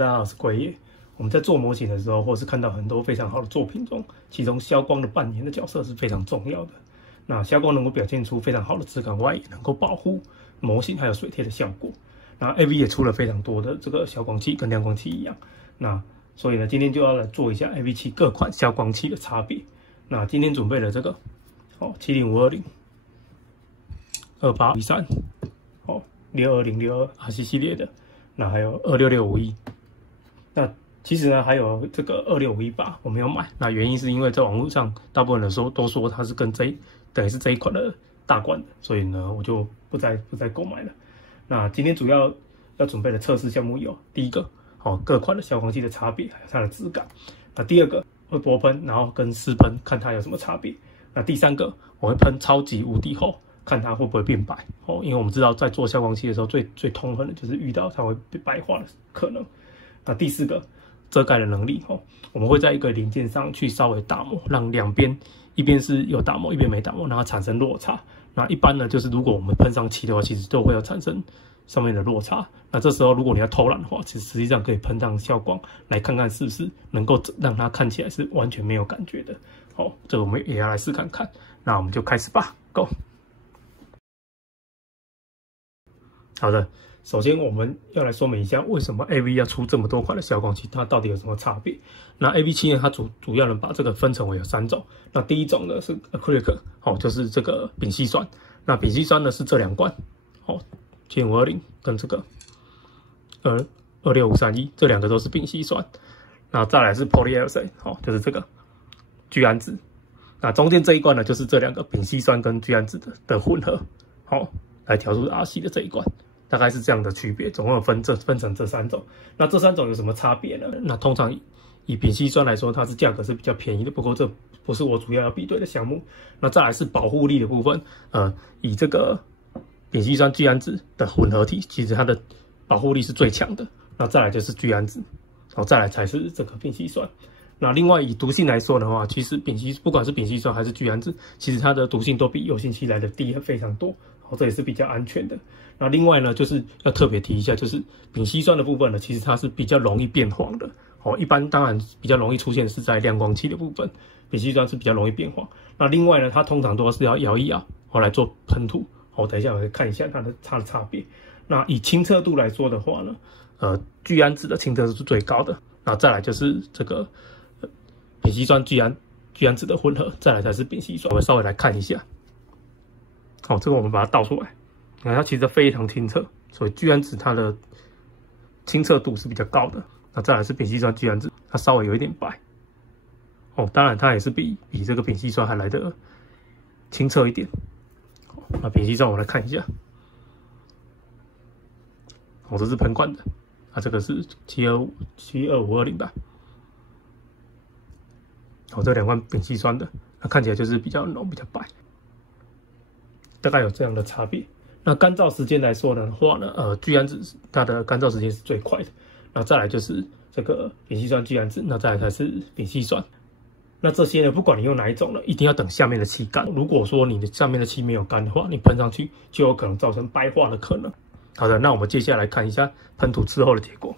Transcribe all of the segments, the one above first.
大家好，我是龟爷。我们在做模型的时候，或是看到很多非常好的作品中，其中消光的扮演的角色是非常重要的。那消光能够表现出非常好的质感外，也能够保护模型还有水贴的效果。那 AV 也出了非常多的这个消光器，跟亮光器一样。那所以呢，今天就要来做一下 AV 器各款消光器的差别。那今天准备了这个70520、2813、62062 RC 系列的，那还有26651。那其实呢，还有这个26518我没有买，那原因是因为在网络上大部分人都说它是跟等于是这一款的大罐的，所以呢我就不再购买了。那今天主要准备的测试项目有：第一个，各款的消光器的差别，还有它的质感；那第二个会薄喷，然后跟湿喷看它有什么差别；那第三个我会喷超级无敌厚，看它会不会变白因为我们知道在做消光器的时候最痛恨的就是遇到它会被白化的可能。那第四个遮盖的能力我们会在一个零件上去稍微打磨，让两边一边是有打磨，一边没打磨，让它产生落差。那一般呢，就是如果我们喷上漆的话，其实都会有产生上面的落差。那这时候如果你要偷懒的话，其实实际上可以喷上消光，来看看是不是能够让它看起来是完全没有感觉的。这个我们也要来试看看。那我们就开始吧 ，Go。好的，首先我们要来说明一下为什么 AV 要出这么多款的消光器，它到底有什么差别？那 AV 器呢，它主要能把这个分成为有3种。那第一种呢是 acrylic， 就是这个丙烯酸。那丙烯酸呢是这2罐，70520跟这个26531，这2个都是丙烯酸。那再来是 polyallyl， 就是这个聚氨酯。那中间这一罐呢，就是这2个丙烯酸跟聚氨酯的混合，来调出 RC 的这一罐。大概是这样的区别，总共有分成这3种。那这3种有什么差别呢？那通常以丙烯酸来说，它是价格是比较便宜的，不过这不是我主要要比对的项目。那再来是保护力的部分，以这个丙烯酸聚氨酯的混合体，其实它的保护力是最强的。那再来就是聚氨酯，再来才是这个丙烯酸。那另外以毒性来说的话，其实不管是丙烯酸还是聚氨酯，其实它的毒性都比油性漆来的低非常多。这也是比较安全的。那另外呢，就是要特别提一下，就是丙烯酸的部分呢，其实它是比较容易变黄的。一般当然比较容易出现是在亮光器的部分，丙烯酸是比较容易变黄。那另外呢，它通常都是要摇一摇，来做喷涂。等一下我会看一下它的差别。那以清澈度来说的话呢，聚氨酯的清澈度是最高的。那再来就是这个丙烯酸聚氨酯的混合，再来才是丙烯酸。我们稍微来看一下。这个我们把它倒出来，你看它其实非常清澈，所以聚氨酯它的清澈度是比较高的。那再来是丙烯酸聚氨酯，它稍微有一点白。当然它也是比这个丙烯酸还来的清澈一点。那丙烯酸我来看一下，这是喷管的，这个是72520吧。这2罐丙烯酸的，它看起来就是比较浓、比较白。大概有这样的差别。那干燥时间来说的话呢，聚氨酯它的干燥时间是最快的。那再来就是这个丙烯酸聚氨酯，那再来才是丙烯酸。那这些呢，不管你用哪一种呢，一定要等下面的漆干。如果说你的下面的漆没有干的话，你喷上去就有可能造成白化的可能。好的，那我们接下来看一下喷涂之后的结果。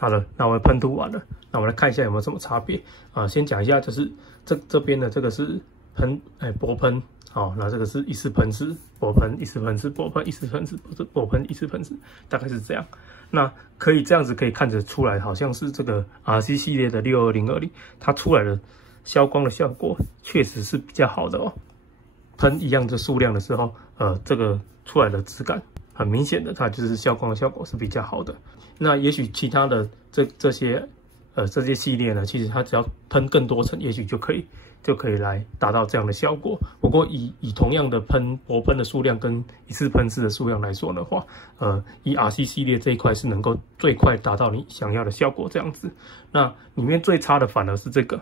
好了，那我们喷涂完了，那我们来看一下有没有什么差别先讲一下，就是这边的这个是薄喷，那这个是一次喷式薄喷，一次喷式薄喷，一次喷式薄喷，一次喷式，大概是这样。那可以这样子可以看得出来，好像是这个 RC 系列的62020，它出来的消光的效果确实是比较好的喷一样的数量的时候，这个出来的质感很明显的，它就是消光的效果是比较好的。那也许其他的这些这些系列呢，其实它只要喷更多层，也许就可以来达到这样的效果。不过以同样的薄喷的数量跟一次喷施的数量来说的话，以 RC 系列这一块是能够最快达到你想要的效果这样子。那里面最差的反而是这个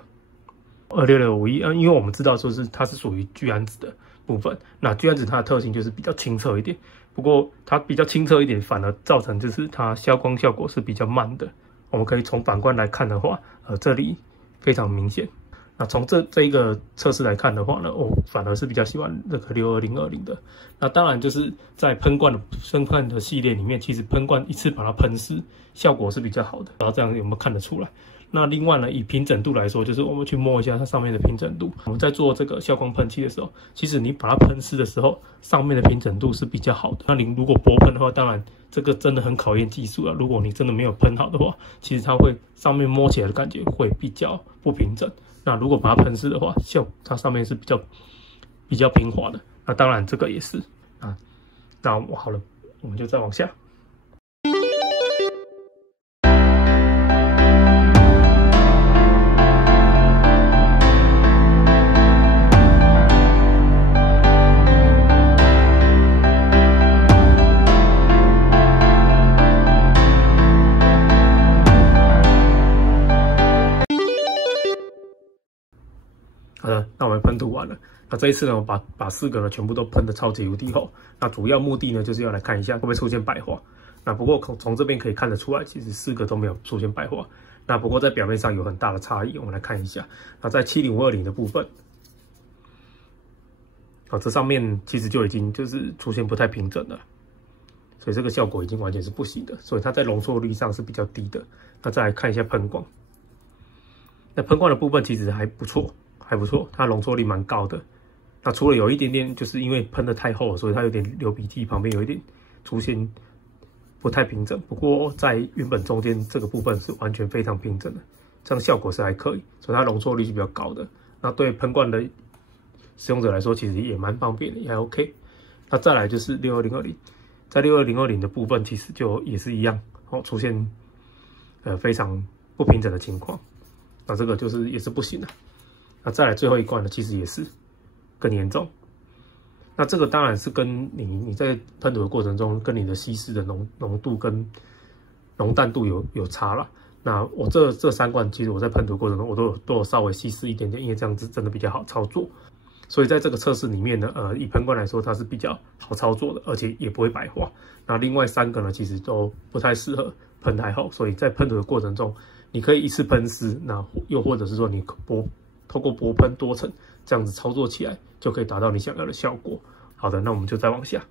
26651，因为我们知道说它是属于聚氨酯的部分。那聚氨酯它的特性就是比较清澈一点，不过它比较清澈一点，反而造成就是它消光效果是比较慢的。我们可以从反观来看的话，这里非常明显。那从这一个测试来看的话呢，我反而是比较喜欢这个62020的。那当然就是在喷罐的系列里面，其实喷罐一次把它喷湿，效果是比较好的。然后这样有没有看得出来？那另外呢，以平整度来说，就是我们去摸一下它上面的平整度。我们在做这个消光喷漆的时候，其实你把它喷湿的时候，上面的平整度是比较好的。那你如果薄喷的话，当然这个真的很考验技术了。如果你真的没有喷好的话，其实它会上面摸起来的感觉会比较不平整。那如果把它喷湿的话，它上面是比较平滑的。那当然这个也是啊。那好了，我们就再往下。好的，那我们喷涂完了。那这一次呢，我把4个呢全部都喷的超级无敌厚。那主要目的呢，就是要来看一下会不会出现白化。那不过从这边可以看得出来，其实4个都没有出现白化。那不过在表面上有很大的差异，我们来看一下。那在70520的部分，这上面其实就已经就是出现不太平整了，所以这个效果已经完全是不行的。所以它在容错率上是比较低的。那再来看一下喷光，那喷光的部分其实还不错。它容错率蛮高的。那除了有一点点，就是因为喷的太厚，所以它有点流鼻涕，旁边有一点出现不太平整。不过在原本中间这个部分是完全非常平整的，这样效果是还可以，所以它容错率是比较高的。那对喷罐的使用者来说，其实也蛮方便的，也还 OK。那再来就是62020，在62020的部分其实就也是一样，出现非常不平整的情况。那这个就是也是不行的。那再来最后一罐呢，其实也是更严重。那这个当然是跟你在喷涂的过程中，跟你的稀释的浓度跟浓淡度有差啦。那我这3罐，其实我在喷涂过程中，我都有稍微稀释一点点，因为这样子真的比较好操作。所以在这个测试里面呢，以喷罐来说，它是比较好操作的，而且也不会白化。那另外3个呢，其实都不太适合喷太厚，所以在喷涂的过程中，你可以一次喷湿，那又或者是说你透过薄喷多层这样子操作起来，就可以达到你想要的效果。好的，那我们就再往下。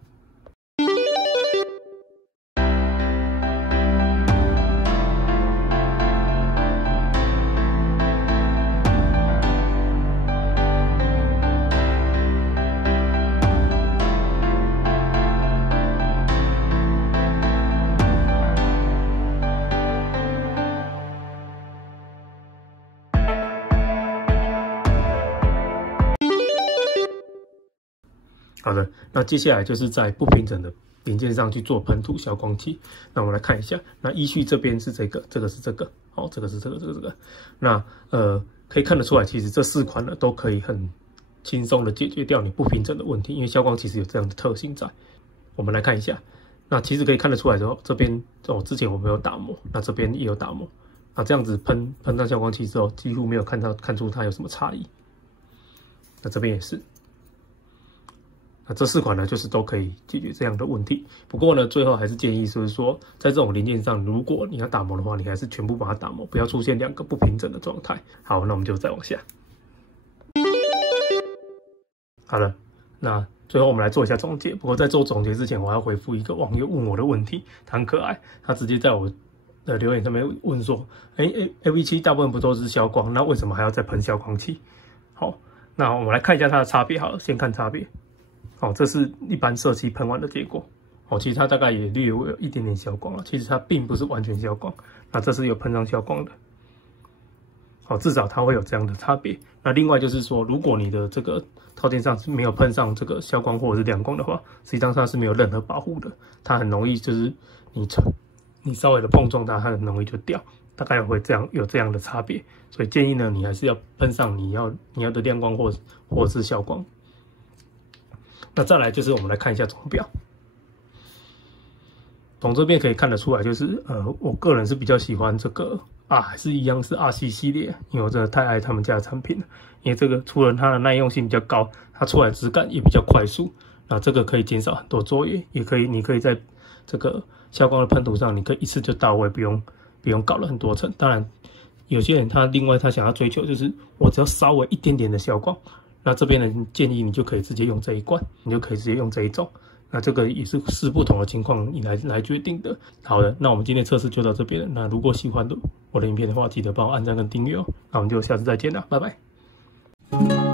好的，那接下来就是在不平整的零件上去做喷涂消光器。那我们来看一下，那依序这边是这个是这个，这个是这个。那可以看得出来，其实这4款呢都可以很轻松的解决掉你不平整的问题，因为消光其实有这样的特性在。我们来看一下，那其实可以看得出来之后，这边之前我没有打磨，那这边也有打磨。那这样子喷上消光器之后，几乎没有看出它有什么差异。那这边也是。那这4款呢，就是都可以解决这样的问题。不过呢，最后还是建议就是说，在这种零件上，如果你要打磨的话，你还是全部把它打磨，不要出现2个不平整的状态。好，那我们就再往下。好了，那最后我们来做一下总结。不过在做总结之前，我要回复一个网友问我的问题，他很可爱，他直接在我的留言上面问说：“AV7 大部分不都是消光，那为什么还要再喷消光器？”好，那我们来看一下它的差别。好了，先看差别。这是一般色漆喷完的结果。其实它大概也略有一点点消光了，其实它并不是完全消光。那这是有喷上消光的。至少它会有这样的差别。那另外就是说，如果你的这个套件上是没有喷上这个消光或者是亮光的话，实际上它是没有任何保护的，它很容易就是你稍微的碰撞它，它很容易就掉。大概会有这样的差别，所以建议呢，你还是要喷上你要的亮光或者是消光。那再来就是我们来看一下钟表，从这边可以看得出来，就是我个人是比较喜欢这个还是一样是RC系列，因为我真的太爱他们家的产品了。因为这个除了它的耐用性比较高，它出来质感也比较快速，那这个可以减少很多作业，你可以在这个消光的喷涂上，你可以一次就到位，不用搞了很多层。当然，有些人他想要追求就是我只要稍微一点点的消光，那这边的建议你就可以直接用这一罐，你就可以直接用这一种。那这个也是视不同的情况你来决定的。好的，那我们今天测试就到这边了。那如果喜欢我的影片的话，记得帮我按赞跟订阅哦。那我们就下次再见了，拜拜。